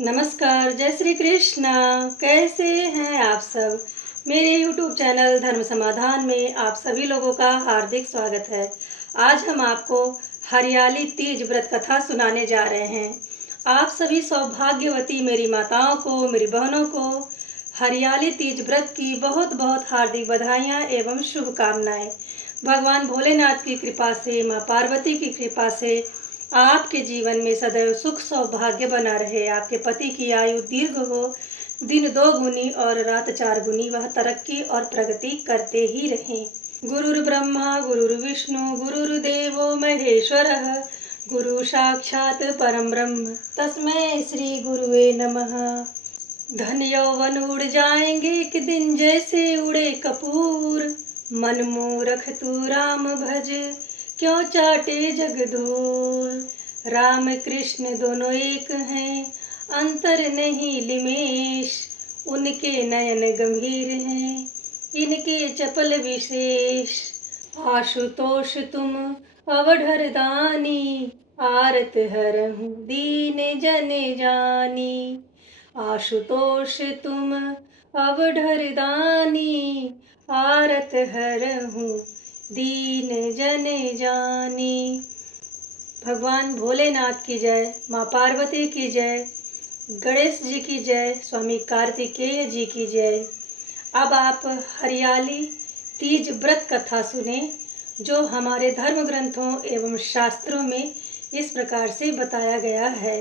नमस्कार, जय श्री कृष्णा। कैसे हैं आप सब? मेरे YouTube चैनल धर्म समाधान में आप सभी लोगों का हार्दिक स्वागत है। आज हम आपको हरियाली तीज व्रत कथा सुनाने जा रहे हैं। आप सभी सौभाग्यवती मेरी माताओं को, मेरी बहनों को हरियाली तीज व्रत की बहुत बहुत हार्दिक बधाइयाँ एवं शुभकामनाएं। भगवान भोलेनाथ की कृपा से, माँ पार्वती की कृपा से आपके जीवन में सदैव सुख सौभाग्य बना रहे। आपके पति की आयु दीर्घ हो, दिन 2 गुनी और रात 4 गुनी, वह तरक्की और प्रगति करते ही रहें। गुरुर् ब्रह्मा गुरुर्विष्णु गुरुर्देवो महेश्वरः, गुरु साक्षात परम ब्रह्म तस्मै श्री गुरुवे नमः। धन यौवन उड़ जाएंगे एक दिन जैसे उड़े कपूर, मन मूरख तू राम भज क्यों चाटे जग धूल। राम कृष्ण दोनों एक हैं, अंतर नहीं लिमेश, उनके नयन गंभीर हैं, इनके चपल विशेष। आशुतोष तुम अवढर दानी, आरत हरहु दीन जन जानी। आशुतोष तुम अवढर दानी, आरत हरहु दीन जन जानी। भगवान भोलेनाथ की जय, माँ पार्वती की जय, गणेश जी की जय, स्वामी कार्तिकेय जी की जय। अब आप हरियाली तीज व्रत कथा सुने, जो हमारे धर्म ग्रंथों एवं शास्त्रों में इस प्रकार से बताया गया है।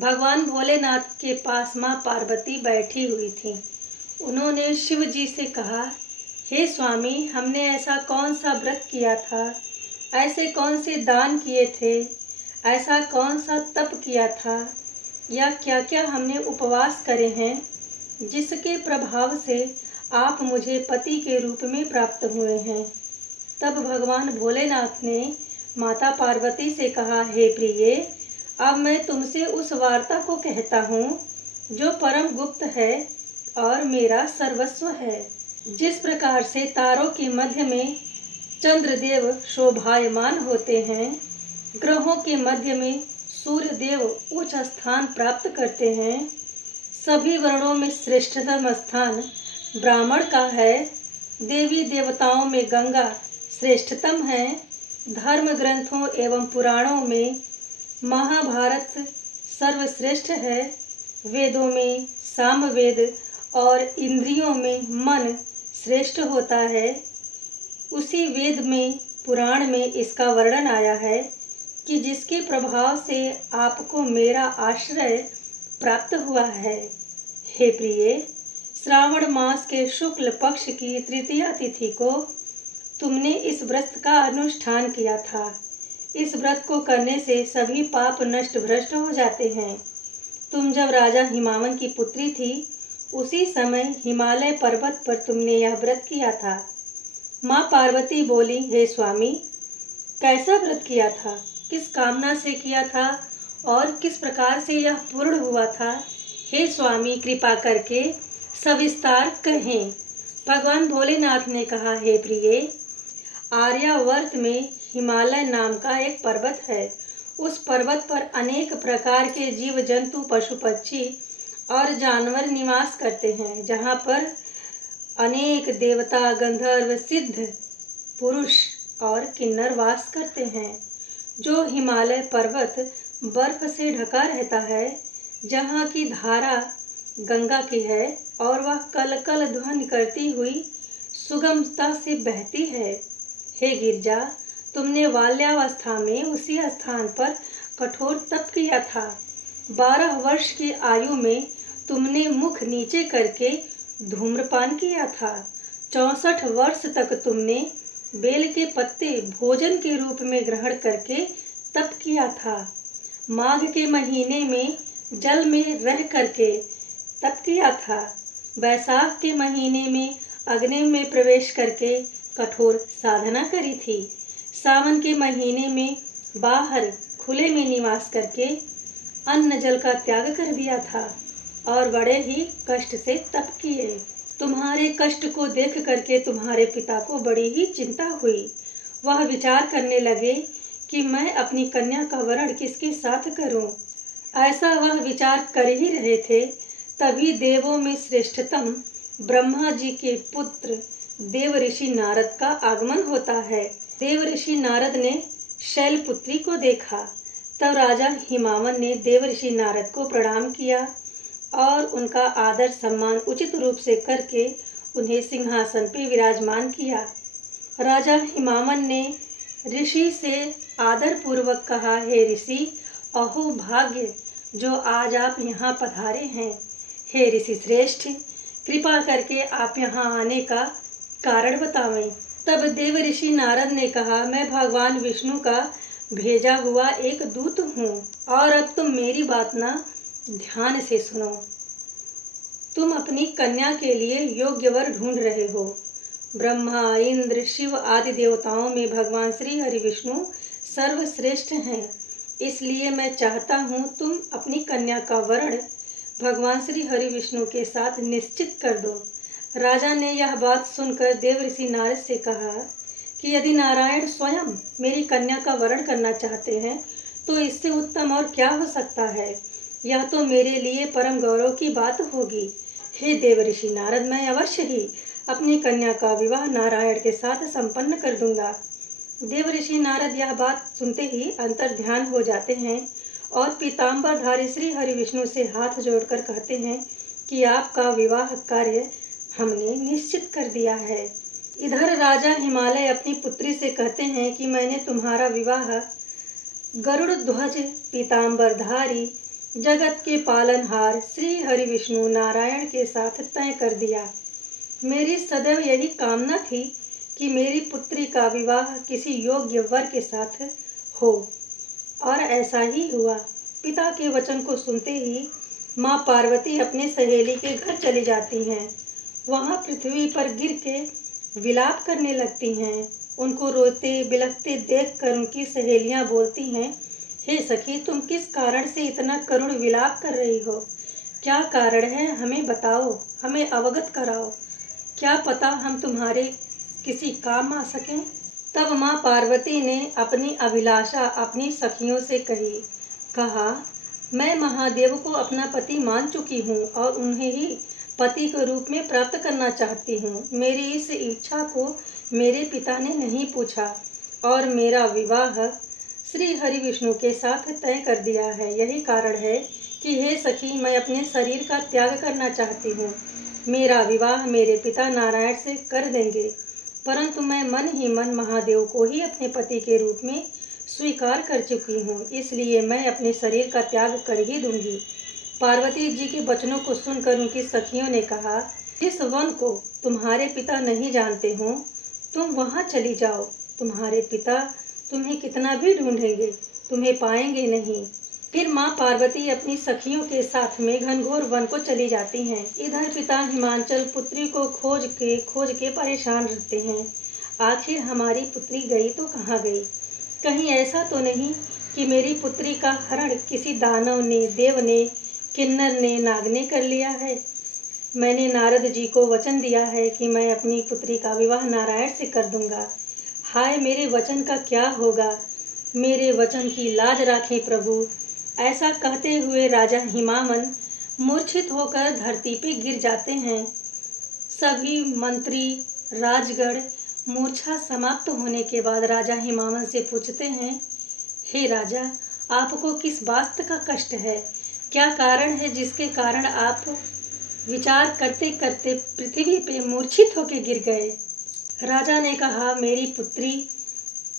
भगवान भोलेनाथ के पास माँ पार्वती बैठी हुई थी। उन्होंने शिव जी से कहा, हे स्वामी, हमने ऐसा कौन सा व्रत किया था, ऐसे कौन से दान किए थे, ऐसा कौन सा तप किया था, या क्या क्या हमने उपवास करे हैं, जिसके प्रभाव से आप मुझे पति के रूप में प्राप्त हुए हैं। तब भगवान भोलेनाथ ने माता पार्वती से कहा, हे प्रिये, अब मैं तुमसे उस वार्ता को कहता हूँ जो परम गुप्त है और मेरा सर्वस्व है। जिस प्रकार से तारों के मध्य में चंद्रदेव शोभायमान होते हैं, ग्रहों के मध्य में सूर्य देव उच्च स्थान प्राप्त करते हैं, सभी वर्णों में श्रेष्ठतम स्थान ब्राह्मण का है, देवी देवताओं में गंगा श्रेष्ठतम है, धर्म ग्रंथों एवं पुराणों में महाभारत सर्वश्रेष्ठ है, वेदों में सामवेद और इंद्रियों में मन श्रेष्ठ होता है। उसी वेद में, पुराण में इसका वर्णन आया है कि जिसके प्रभाव से आपको मेरा आश्रय प्राप्त हुआ है। हे प्रिय, श्रावण मास के शुक्ल पक्ष की तृतीया तिथि को तुमने इस व्रत का अनुष्ठान किया था। इस व्रत को करने से सभी पाप नष्ट भ्रष्ट हो जाते हैं। तुम जब राजा हिमावन की पुत्री थी, उसी समय हिमालय पर्वत पर तुमने यह व्रत किया था। माँ पार्वती बोली, हे स्वामी, कैसा व्रत किया था, किस कामना से किया था और किस प्रकार से यह पूर्ण हुआ था? हे स्वामी, कृपा करके सविस्तार कहें। भगवान भोलेनाथ ने कहा, हे प्रिय, आर्यावर्त में हिमालय नाम का एक पर्वत है। उस पर्वत पर अनेक प्रकार के जीव जंतु, पशु पक्षी और जानवर निवास करते हैं, जहाँ पर अनेक देवता, गंधर्व, सिद्ध पुरुष और किन्नर वास करते हैं। जो हिमालय पर्वत बर्फ से ढका रहता है, जहाँ की धारा गंगा की है और वह कल कल ध्वनि करती हुई सुगमता से बहती है। हे गिरजा, तुमने बाल्यावस्था में उसी स्थान पर कठोर तप किया था। 12 वर्ष की आयु में तुमने मुख नीचे करके धूम्रपान किया था। 64 वर्ष तक तुमने बेल के पत्ते भोजन के रूप में ग्रहण करके तप किया था। माघ के महीने में जल में रह करके तप किया था। वैशाख के महीने में अग्नि में प्रवेश करके कठोर साधना करी थी। सावन के महीने में बाहर खुले में निवास करके अन्न जल का त्याग कर दिया था और बड़े ही कष्ट से तप किए। तुम्हारे कष्ट को देख करके तुम्हारे पिता को बड़ी ही चिंता हुई। वह विचार करने लगे कि मैं अपनी कन्या का वरण किसके साथ करूं। ऐसा वह विचार कर ही रहे थे, तभी देवों में श्रेष्ठतम ब्रह्मा जी के पुत्र देव ऋषि नारद का आगमन होता है। देव ऋषि नारद ने शैलपुत्री को देखा। तब राजा हिमावन ने देव ऋषि नारद को प्रणाम किया और उनका आदर सम्मान उचित रूप से करके उन्हें सिंहासन पर विराजमान किया। राजा हिमावन ने ऋषि से आदर पूर्वक कहा, हे ऋषि, अहो भाग्य जो आज आप यहाँ पधारे हैं। हे ऋषि श्रेष्ठ, कृपा करके आप यहाँ आने का कारण बतावें। तब देव ऋषि नारद ने कहा, मैं भगवान विष्णु का भेजा हुआ एक दूत हूँ और अब तुम मेरी बात ना ध्यान से सुनो। तुम अपनी कन्या के लिए योग्य वर ढूंढ रहे हो। ब्रह्मा, इंद्र, शिव आदि देवताओं में भगवान श्री हरि विष्णु सर्वश्रेष्ठ हैं। इसलिए मैं चाहता हूँ तुम अपनी कन्या का वरण भगवान श्री हरि विष्णु के साथ निश्चित कर दो। राजा ने यह बात सुनकर देव ऋषि नारद से कहा कि यदि नारायण स्वयं मेरी कन्या का वरण करना चाहते हैं तो इससे उत्तम और क्या हो सकता है। यह तो मेरे लिए परम गौरव की बात होगी। हे देव ऋषि नारद, मैं अवश्य ही अपनी कन्या का विवाह नारायण के साथ संपन्न कर दूंगा। देव ऋषि नारद यह बात सुनते ही अंतर ध्यान हो जाते हैं और पीताम्बरधारी श्री हरि विष्णु से हाथ जोड़कर कहते हैं कि आपका विवाह कार्य हमने निश्चित कर दिया है। इधर राजा हिमालय अपनी पुत्री से कहते हैं कि मैंने तुम्हारा विवाह गरुड़ ध्वज पीताम्बरधारी जगत के पालनहार श्री हरि विष्णु नारायण के साथ तय कर दिया। मेरी सदैव यही कामना थी कि मेरी पुत्री का विवाह किसी योग्य वर के साथ हो और ऐसा ही हुआ। पिता के वचन को सुनते ही माँ पार्वती अपने सहेली के घर चली जाती हैं। वहाँ पृथ्वी पर गिर के विलाप करने लगती हैं। उनको रोते बिलखते देखकर उनकी सहेलियाँ बोलती हैं, हे सखी, तुम किस कारण से इतना करुण विलाप कर रही हो? क्या कारण है, हमें बताओ, हमें अवगत कराओ। क्या पता हम तुम्हारे किसी काम आ सकें। तब माँ पार्वती ने अपनी अभिलाषा अपनी सखियों से कहा, मैं महादेव को अपना पति मान चुकी हूँ और उन्हें ही पति के रूप में प्राप्त करना चाहती हूँ। मेरी इस इच्छा को मेरे पिता ने नहीं पूछा और मेरा विवाह श्री हरि विष्णु के साथ तय कर दिया है। यही कारण है कि हे सखी, मैं अपने शरीर का त्याग करना चाहती हूँ। मेरा विवाह मेरे पिता नारायण से कर देंगे, परंतु मैं मन ही मन महादेव को ही अपने पति के रूप में स्वीकार कर चुकी हूँ, इसलिए मैं अपने शरीर का त्याग कर ही दूंगी। पार्वती जी के वचनों को सुनकर उनकी सखियों ने कहा, जिस वन को तुम्हारे पिता नहीं जानते हो तुम वहाँ चली जाओ। तुम्हारे पिता तुम्हें कितना भी ढूंढेंगे, तुम्हें पाएंगे नहीं। फिर माँ पार्वती अपनी सखियों के साथ में घनघोर वन को चली जाती हैं। इधर पिता हिमांचल पुत्री को खोज के परेशान रहते हैं। आखिर हमारी पुत्री गई तो कहाँ गई? कहीं ऐसा तो नहीं कि मेरी पुत्री का हरण किसी दानव ने, देव ने, किन्नर ने, नाग ने कर लिया है। मैंने नारद जी को वचन दिया है कि मैं अपनी पुत्री का विवाह नारायण से कर दूंगा। हाय, मेरे वचन का क्या होगा? मेरे वचन की लाज राखें प्रभु। ऐसा कहते हुए राजा हिमावन मूर्छित होकर धरती पे गिर जाते हैं। सभी मंत्री राजगढ़ मूर्छा समाप्त होने के बाद राजा हिमावन से पूछते हैं, हे राजा, आपको किस बात का कष्ट है? क्या कारण है जिसके कारण आप विचार करते करते पृथ्वी पे मूर्छित होकर गिर गए? राजा ने कहा, मेरी पुत्री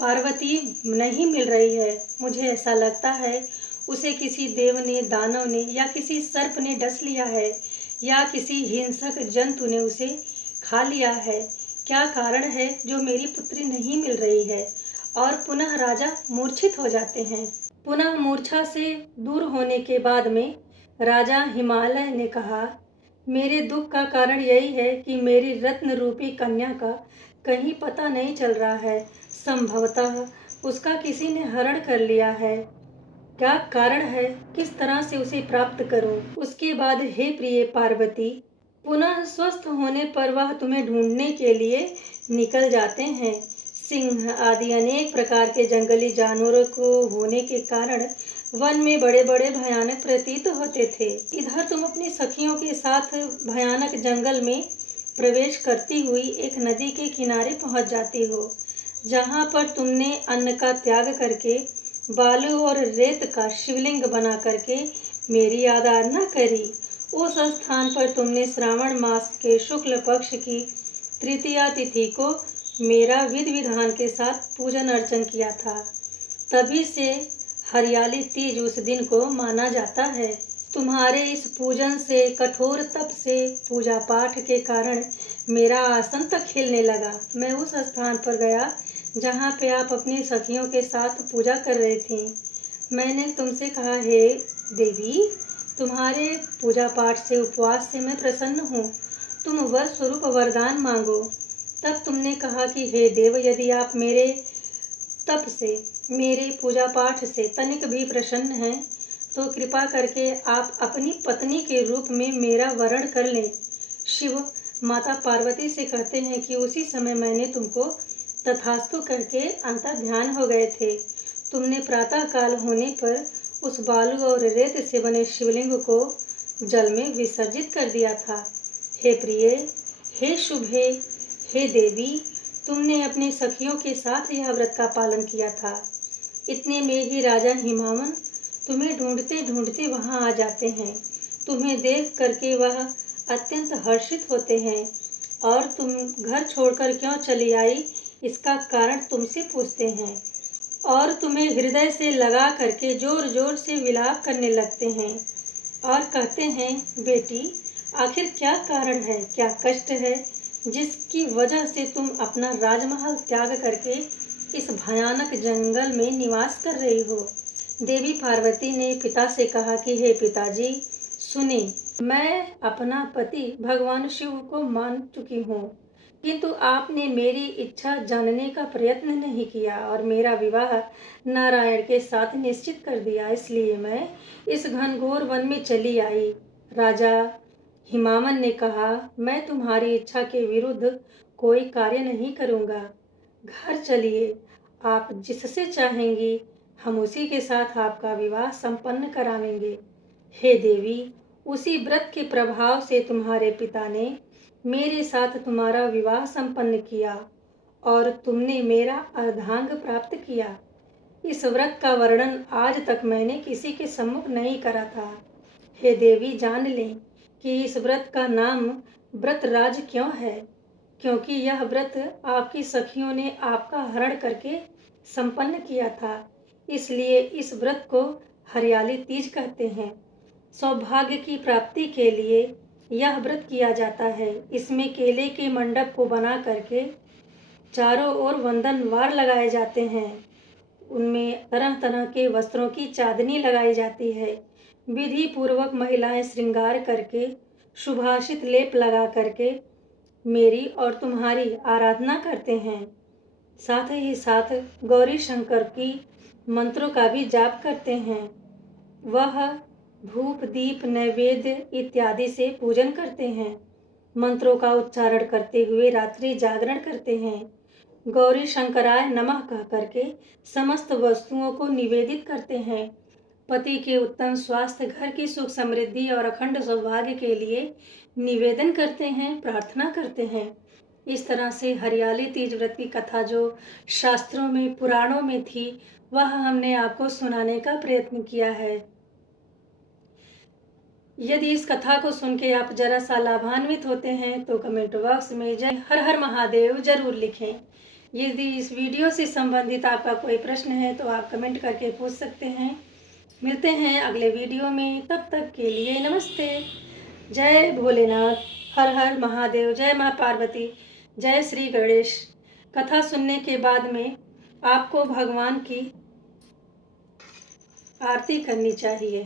पार्वती नहीं मिल रही है। मुझे ऐसा लगता है उसे किसी देव ने, दानव ने या किसी सर्प ने डस लिया है या किसी हिंसक जंतु ने उसे खा लिया है। क्या कारण है जो मेरी पुत्री नहीं मिल रही है? और पुनः राजा मूर्छित हो जाते हैं। पुनः मूर्छा से दूर होने के बाद में राजा हिमालय ने कहा, मेरे दुख का कारण यही है कि मेरी रत्न रूपी कन्या का कहीं पता नहीं चल रहा है। संभवतः उसका किसी ने हरण कर लिया है। क्या कारण है? किस तरह से उसे प्राप्त करूं? उसके बाद हे प्रिय पार्वती, पुनः स्वस्थ होने पर वह तुम्हें ढूंढने के लिए निकल जाते हैं। सिंह आदि अनेक प्रकार के जंगली जानवरों को होने के कारण वन में बड़े बड़े भयानक प्रतीत होते थे। इधर तुम अपनी सखियों के साथ भयानक जंगल में प्रवेश करती हुई एक नदी के किनारे पहुंच जाती हो, जहां पर तुमने अन्न का त्याग करके बालू और रेत का शिवलिंग बना करके मेरी आराधना करी। उस स्थान पर तुमने श्रावण मास के शुक्ल पक्ष की तृतीया तिथि को मेरा विधि विधान के साथ पूजन अर्चन किया था। तभी से हरियाली तीज उस दिन को माना जाता है। तुम्हारे इस पूजन से, कठोर तप से, पूजा पाठ के कारण मेरा आसन तक हिलने लगा। मैं उस स्थान पर गया जहाँ पे आप अपनी सखियों के साथ पूजा कर रही थी। मैंने तुमसे कहा, हे देवी, तुम्हारे पूजा पाठ से, उपवास से मैं प्रसन्न हूँ, तुम वर स्वरूप वरदान मांगो। तब तुमने कहा कि हे देव, यदि आप मेरे तप से, मेरे पूजा पाठ से तनिक भी प्रसन्न हैं तो कृपा करके आप अपनी पत्नी के रूप में मेरा वरण कर लें। शिव माता पार्वती से कहते हैं कि उसी समय मैंने तुमको तथास्तु करके अंतर ध्यान हो गए थे। तुमने प्रातः काल होने पर उस बालू और रेत से बने शिवलिंग को जल में विसर्जित कर दिया था। हे प्रिय, हे शुभे, हे देवी, तुमने अपनी सखियों के साथ यह व्रत का पालन किया था। इतने में ही राजा हिमावन तुम्हें ढूंढते ढूंढते वहां आ जाते हैं। तुम्हें देख करके वह अत्यंत हर्षित होते हैं और तुम घर छोड़कर क्यों चली आई, इसका कारण तुमसे पूछते हैं और तुम्हें हृदय से लगा करके जोर जोर से विलाप करने लगते हैं और कहते हैं, बेटी, आखिर क्या कारण है, क्या कष्ट है जिसकी वजह से तुम अपना राजमहल त्याग करके इस भयानक जंगल में निवास कर रही हो। देवी पार्वती ने पिता से कहा कि हे पिताजी, सुने, मैं अपना पति भगवान शिव को मान चुकी हूँ, किंतु आपने मेरी इच्छा जानने का प्रयत्न नहीं किया और मेरा विवाह नारायण के साथ निश्चित कर दिया, इसलिए मैं इस घनघोर वन में चली आई। राजा हिमावन ने कहा, मैं तुम्हारी इच्छा के विरुद्ध कोई कार्य नहीं करूँगा। घर चलिए, आप जिससे चाहेंगी हम उसी के साथ आपका विवाह संपन्न करावेंगे। हे देवी, उसी व्रत के प्रभाव से तुम्हारे पिता ने मेरे साथ तुम्हारा विवाह संपन्न किया और तुमने मेरा अर्धांग प्राप्त किया। इस व्रत का वर्णन आज तक मैंने किसी के सम्मुख नहीं करा था। हे देवी, जान लें कि इस व्रत का नाम व्रतराज क्यों है, क्योंकि यह व्रत आपकी सखियों ने आपका हरण करके संपन्न किया था, इसलिए इस व्रत को हरियाली तीज कहते हैं। सौभाग्य की प्राप्ति के लिए यह व्रत किया जाता है। इसमें केले के मंडप को बना करके चारों ओर वंदनवार लगाए जाते हैं। उनमें तरह तरह के वस्त्रों की चांदनी लगाई जाती है। विधि पूर्वक महिलाएं श्रृंगार करके, सुभाषित लेप लगा करके मेरी और तुम्हारी आराधना करते हैं। साथ ही साथ गौरी शंकर की मंत्रों का भी जाप करते हैं। वह धूप, दीप, नैवेद्य इत्यादि से पूजन करते हैं। मंत्रों का उच्चारण करते हुए रात्रि जागरण करते हैं। गौरी शंकराय नमः कह करके समस्त वस्तुओं को निवेदित करते हैं। पति के उत्तम स्वास्थ्य, घर की सुख समृद्धि और अखंड सौभाग्य के लिए निवेदन करते हैं, प्रार्थना करते हैं। इस तरह से हरियाली तीज व्रत की कथा जो शास्त्रों में, पुराणों में थी, वह हमने आपको सुनाने का प्रयत्न किया है। यदि इस कथा को सुन के आप जरा सा लाभान्वित होते हैं तो कमेंट बॉक्स में जय हर हर महादेव जरूर लिखें। यदि इस वीडियो से संबंधित आपका कोई प्रश्न है तो आप कमेंट करके पूछ सकते हैं। मिलते हैं अगले वीडियो में, तब तक के लिए नमस्ते। जय भोलेनाथ, हर हर महादेव, जय माँ पार्वती, जय श्री गणेश। कथा सुनने के बाद में आपको भगवान की आरती करनी चाहिए।